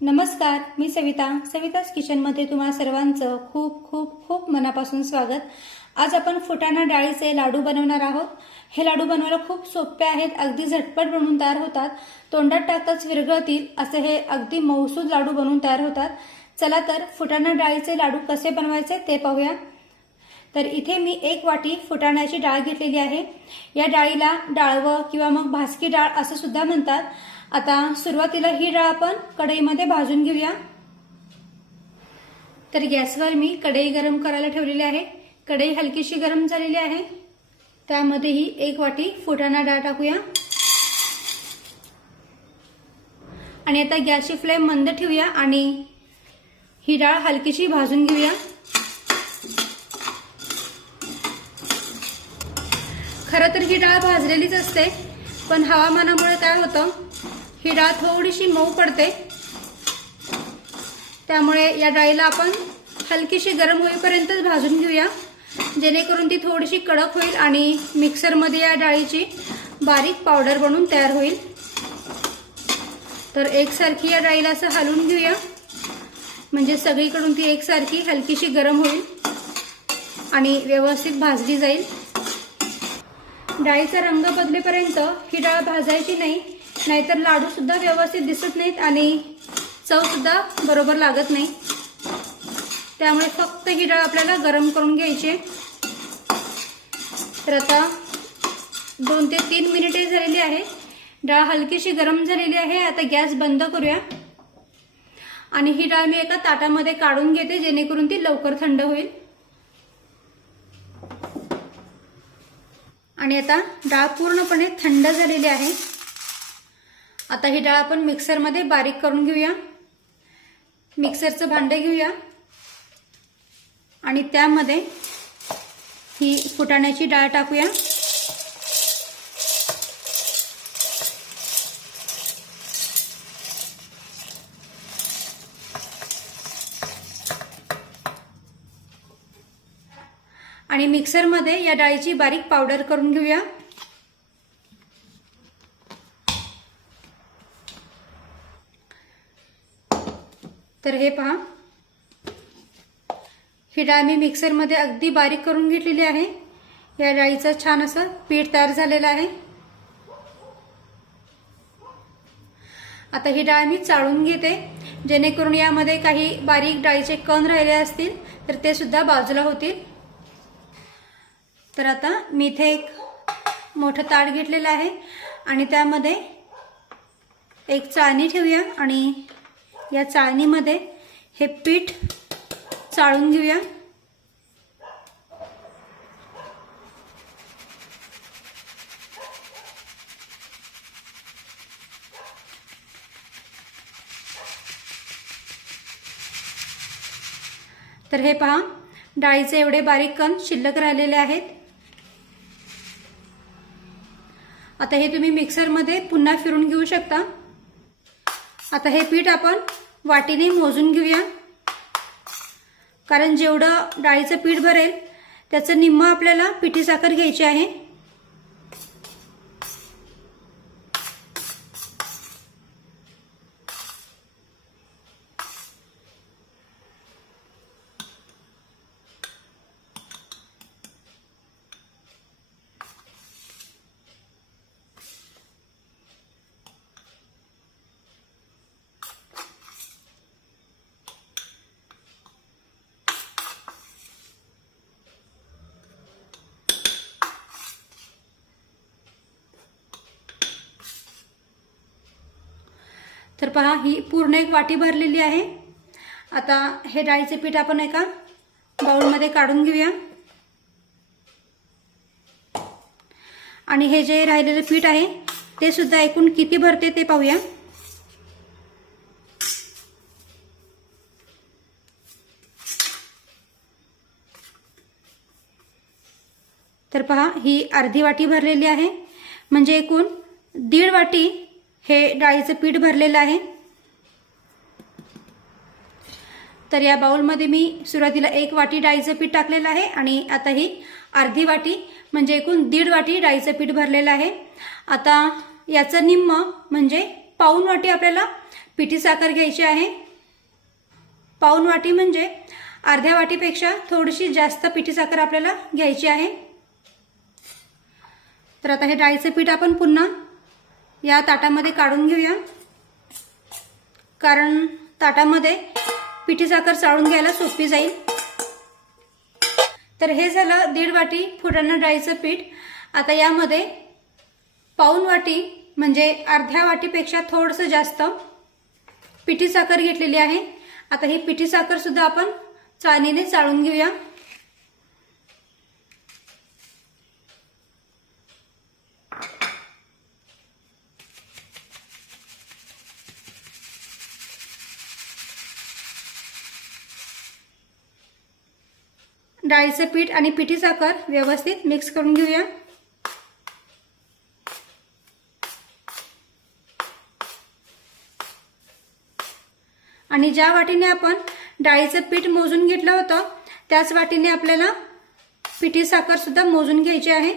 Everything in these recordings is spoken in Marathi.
नमस्कार मी सविता. सविताच किचनमध्ये तुम्हा सर्वांचं खूप खूप खूप मनापासून स्वागत. आज आपण फुटाणा डाळीचे लाडू बनवणार आहोत. हे लाडू बनवायला खूप सोपे आहेत अगदी झटपट बनवून तयार होतात. तोंडात टाकताच विरघळतील असे हे अगदी मौसूद लाडू बनवून तयार होतात. चला तर फुटाणा डाळीचे लाडू कसे बनवायचे ते पाहूया. तर इथे मी एक वाटी फुटाण्याची डाळ घेतलेली आहे. या डाळीला डाळवं किंवा मग भासकी डाळ असं सुद्धा म्हणतात. आता सुरुवातीला ही डाळ आपण कढईमध्ये भाजून घेऊया. तर गॅसवर मी कढई गरम करायला ठेवलेली आहे. कढई हलकीशी गरम झालेली आहे. त्यामध्ये ही एक वाटी फुटाणा डाळ टाकूया. आणि आता गॅसची फ्लेम मंद ठेवूया आणि ही डाळ हलकीशी भाजून घेऊया. खरं तर ही डाळ भाजलेलीच असते पण हवामानामुळे काय होतं? ही डाळ थोडीशी मऊ पडते. त्यामुळे या डाळीला आपण हलकीशी गरम होईपर्यंतच भाजून घेऊया. जेणेकरून ती थोडीशी कडक होईल आणि मिक्सरमध्ये या डाळीची बारीक पावडर बनून तयार होईल. तर एकसारखी या डाळीला असं हलवून घेऊया. म्हणजे सगळीकडून ती एकसारखी हलकीशी गरम होईल आणि व्यवस्थित भाजली जाईल. डाळीचा रंग बदलेपर्यंत ही डाळ भाजायची नाही. नाहीतर लाडूसुद्धा व्यवस्थित दिसत नाहीत आणि चवसुद्धा बरोबर लागत नाही. त्यामुळे फक्त ही डाळ आपल्याला गरम करून घ्यायची तर आता दोन ते तीन मिनिटे झालेली आहे. डाळ हलकीशी गरम झालेली आहे. आता गॅस बंद करूया. आणि ही डाळ मी एका ताटामध्ये काढून घेते जेणेकरून ती लवकर थंड होईल. आणि आता डाळ पूर्णपणे थंड झालेली आहे. आता ही डाळ आपण मिक्सरमध्ये बारीक करून घेऊया. मिक्सरचं भांडे घेऊया. आणि त्यामध्ये ही फुटाण्याची डाळ टाकूया. आणि मिक्सरमध्ये या डाळीची बारीक पावडर करून घेऊया. तर हे पहा. ही डाळ मी मिक्सरमध्ये अगदी बारीक करून घेतलेली आहे. या डाळीचं छान असं पीठ तयार झालेलं आहे. आता ही डाळ मी चाळून घेते. जेणेकरून यामध्ये काही बारीक डाळीचे कण राहिले असतील तर ते सुद्धा बाजूला होतील. तर आता मी इथे एक मोठं ताट घेतलेलं आहे. आणि त्यामध्ये एक चाळणी ठेवूया आणि या चाळणीमध्ये हे पीठ चाळून घेऊया. तर हे पहा डाळीचे एवढे बारीक कण शिल्लक राहिलेले आहेत. आता हे तुम्ही मिक्सरमध्ये पुन्हा फिरून घेऊ शकता. आता हे पीठ आपण वाटीने मोजून घेऊया. कारण जेवढं डाळीचं पीठ भरेल त्याचं निम्म आपल्याला पिठी साखर घ्यायची आहे. तर पहा ही पूर्ण एक वाटी भरलेली आहे. आता हे डाळीचे पीठ आपण एका बाउलमध्ये काढून घेऊया. आणि हे जे राहिलेलं पीठ आहे ते सुद्धा एकूण किती भरते ते पाहूया. तर पहा ही अर्धी वाटी भरलेली आहे. म्हणजे एकूण दीड वाटी हे डाळीचं पीठ भरलेलं आहे. तर या बाउलमध्ये मी सुरुवातीला एक वाटी डाळीचं पीठ टाकलेलं आहे आणि आता ही अर्धी वाटी म्हणजे एकूण दीड वाटी डाळीचं पीठ भरलेलं आहे. आता याचं निम्म म्हणजे पाऊन वाटी आपल्याला पिठी साखर घ्यायची आहे. पाऊन वाटी म्हणजे अर्ध्या वाटीपेक्षा थोडीशी जास्त पिठी साखर आपल्याला घ्यायची आहे. तर आता हे डाळीचं पीठ आपण पुन्हा या ताटामध्ये काढून घेऊया. कारण ताटामध्ये पिठी साखर चाळून घ्यायला सोपी जाईल. तर हे झालं दीड वाटी फुटाणा डाळीचं पीठ. आता यामध्ये पाऊन वाटी म्हणजे अर्ध्या वाटीपेक्षा थोडंसं जास्त पिठी साखर घेतलेली आहे. आता ही पिठी साखरसुद्धा आपण चाळणीने चाळून घेऊया. डाळीचं पीठ आणि पिठी साखर व्यवस्थित मिक्स करून घेऊया. आणि ज्या वाटीने आपण डाळीचं पीठ मोजून घेतलं होतं त्याच वाटीने आपल्याला पिठी साखर सुद्धा मोजून घ्यायची आहे.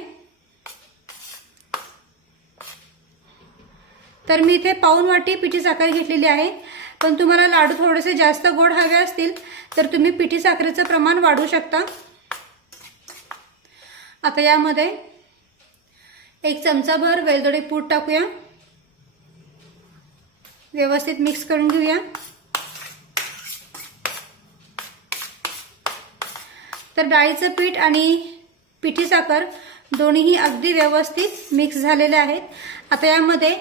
तर मी इथे पाऊन वाटी पिठी साखर घेतलेली आहे. पण तुम्हाला लाडू थोडेसे जास्त गोड हवे असतील तर तुम्ही पिठी साखरेचं प्रमाण वाढवू शकता. आता यामध्ये एक चमचाभर वेलदोडे पूड टाकूया. व्यवस्थित मिक्स करून घेऊया. तर डाळीचं पीठ आणि पिठी साखर दोन्हीही अगदी व्यवस्थित मिक्स झालेले आहेत. आता यामध्ये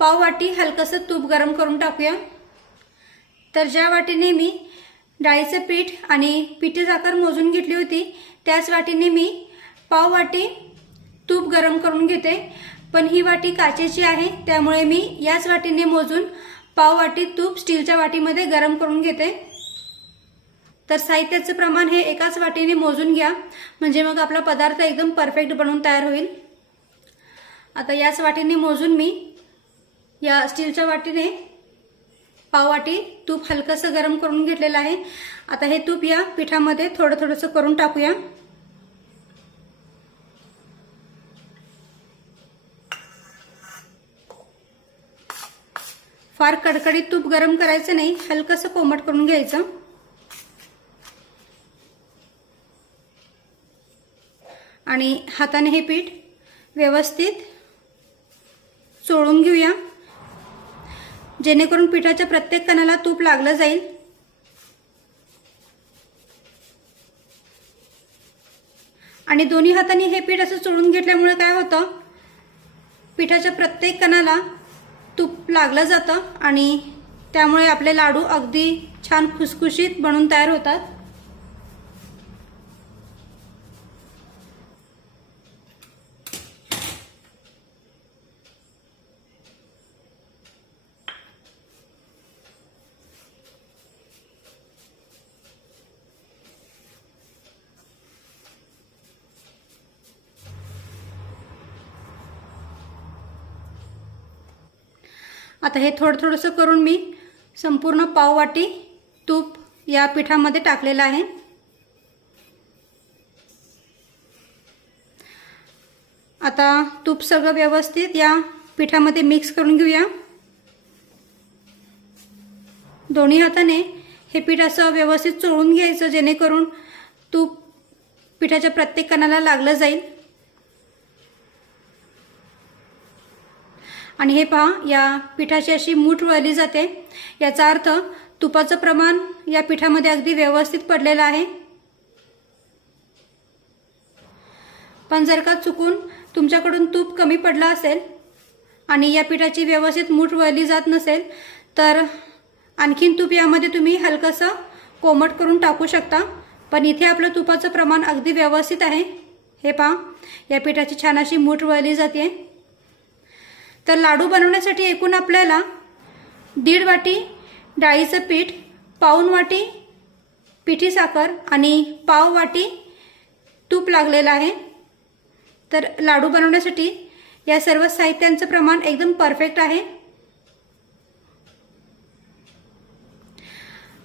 पाव वाटी हलकंसं तूप गरम करून टाकूया. तर ज्या वाटीने मी डाळीचं पीठ आणि पिठी साखर मोजून घेतली होती त्याच वाटीने मी पाव वाटी तूप गरम करून घेते. पण ही वाटी काचेची आहे त्यामुळे मी याच वाटीने मोजून पाव वाटी तूप स्टीलच्या वाटीमध्ये गरम करून घेते. तर साहित्याचं प्रमाण हे एकाच वाटीने मोजून घ्या म्हणजे मग आपला पदार्थ एकदम परफेक्ट बनवून तयार होईल. आता याच वाटीने मोजून मी या स्टीलच्या वाटीने पाववाटी तूप हलकंसं गरम करून घेतलेलं आहे. आता हे तूप या पिठामध्ये थोडं थोडंसं करून टाकूया. फार कडकडीत तूप गरम करायचं नाही हलकंसं कोमट करून घ्यायचं. आणि हाताने हे पीठ व्यवस्थित चोळून घेऊया. जेणेकरून पिठाच्या प्रत्येक कणाला तूप लागलं जाईल. आणि दोन्ही हाताने हे पीठ असं चोळून घेतल्यामुळे काय होतं? पिठाच्या प्रत्येक कणाला तूप लागलं जातं आणि त्यामुळे आपले लाडू अगदी छान खुसखुशीत बनून तयार होतात. आता हे थोडं थोडंसं करून मी संपूर्ण पाववाटी तूप या पिठामध्ये टाकलेलं आहे. आता तूप सगळं व्यवस्थित या पिठामध्ये मिक्स करून घेऊया. दोन्ही हाताने हे पीठ असं व्यवस्थित चोळून घ्यायचं जेणेकरून तूप पिठाच्या प्रत्येक कणाला लागलं जाईल. आणि हे पहा या पिठाची अशी मूठ वळली जाते. याचा अर्थ तुपाचं प्रमाण या पिठामध्ये अगदी व्यवस्थित पडलेलं आहे. पण जर का चुकून तुमच्याकडून तूप कमी पडला असेल आणि या पिठाची व्यवस्थित मूठ वळली जात नसेल तर आणखीन तूप यामध्ये तुम्ही हलकंसं कोमट करून टाकू शकता. पण इथे आपलं तुपाचं प्रमाण अगदी व्यवस्थित आहे. हे पहा या पिठाची छान अशी मूठ वळली जाते. तर लाडू बनवण्यासाठी एकूण आपल्याला दीड वाटी डाळीचं पीठ पाऊन वाटी पिठी साखर आणि पाव वाटी तूप लागलेलं आहे. तर लाडू बनवण्यासाठी या सर्व साहित्यांचं प्रमाण एकदम परफेक्ट आहे.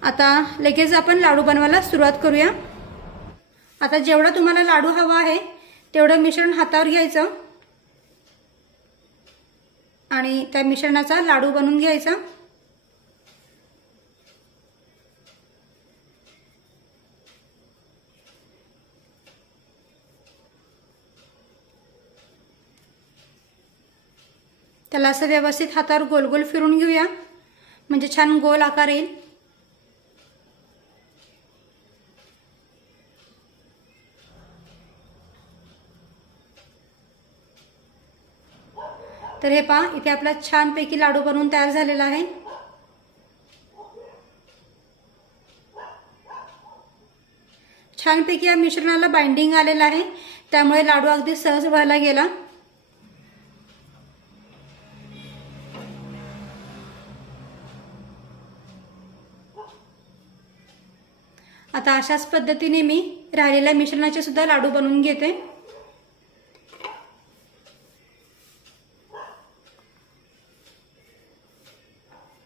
आता लगेच आपण लाडू बनवायला सुरुवात करूया. आता जेवढा तुम्हाला लाडू हवा आहे तेवढं मिश्रण हातावर घ्यायचं. आणि त्या मिश्रणाचा लाडू बनवून घ्यायचा. त्याला असं व्यवस्थित हातावर गोल गोल फिरून घेऊया. म्हणजे छान गोल आकार येईल. तर हे पहा इथे आपला छानपैकी लाडू बनवून तयार झालेला आहे. छानपैकी या मिश्रणाला बाइंडिंग आलेलं आहे. त्यामुळे लाडू अगदी सहज व्हायला गेला. आता अशाच पद्धतीने मी राहिलेल्या मिश्रणाचे सुद्धा लाडू बनवून घेते.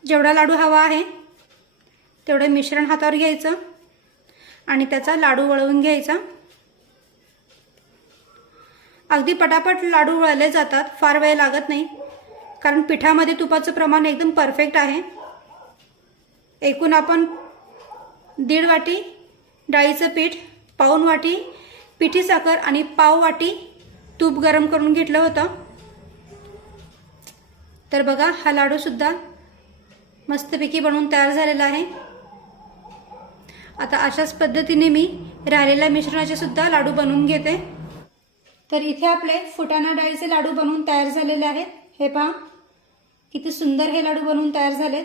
जेवढा लाडू हवा आहे तेवढं मिश्रण हातावर घ्यायचं आणि त्याचा लाडू वळवून घ्यायचा. अगदी पटापट लाडू वळले जातात फार वेळ लागत नाही कारण पिठामध्ये तुपाचं प्रमाण एकदम परफेक्ट आहे. एकूण आपण दीड वाटी डाळीचं पीठ पाऊन वाटी पिठी साखर आणि पाव वाटी तूप गरम करून घेतलं होतं. तर बघा हा लाडूसुद्धा मस्तपैकी बनवून तयार झालेला आहे. आता अशाच पद्धतीने मी राहिलेल्या मिश्रणाचे सुद्धा लाडू बनवून घेते. तर इथे आपले फुटाणा डाळीचे लाडू बनवून तयार झालेले आहेत. हे पहा किती सुंदर हे लाडू बनवून तयार झालेत.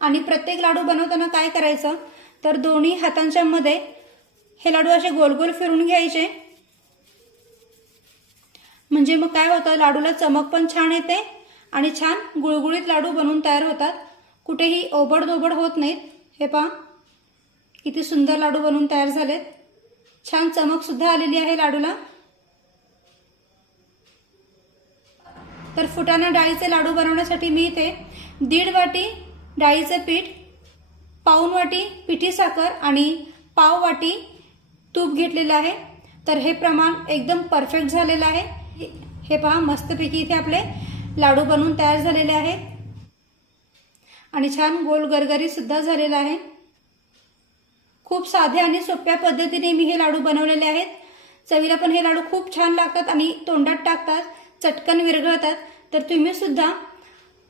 आणि प्रत्येक लाडू बनवताना काय करायचं? तर दोन्ही हातांच्या मध्ये हे लाडू असे गोल गोल फिरून घ्यायचे. म्हणजे मग काय होतं? लाडूला चमक पण छान येते. आणि छान गुळगुळीत लाडू बनवून तयार होतात. कुठेही ओबडधोबड होत नाहीत. हे पहा. किती सुंदर लाडू बनवून तयार झालेत. छान चमकसुद्धा आलेली आहे लाडूला. तर फुटाणा डाळीचे लाडू बनवण्यासाठी मी इथे दीड वाटी डाळीचे पीठ पाऊन वाटी पिठी साखर आणि पाव वाटी तूप घेतलेलं आहे. तर हे प्रमाण एकदम परफेक्ट झालेलं आहे. हे पहा मस्तपैकी इथे आपले लाडू बनवून तयार झालेले आहेत. आणि छान गोल गरगरी सुद्धा झालेला आहे. खूप साध्या आणि सोप्या पद्धतीने मी हे लाडू बनवलेले आहेत. चवीला पण हे लाडू खूप छान लागतात आणि तोंडात टाकतात चटकन विरघळतात. तर तुम्ही सुद्धा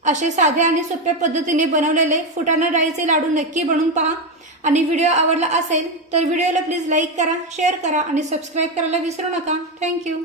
असे साध्या आणि सोप्या पद्धतीने बनवलेले फुटाणा डाळीचे लाडू नक्की बनवून पहा. आणि व्हिडिओ आवडला असेल तर व्हिडिओला प्लीज लाईक करा शेअर करा आणि सबस्क्राईब करायला विसरू नका. थँक्यू.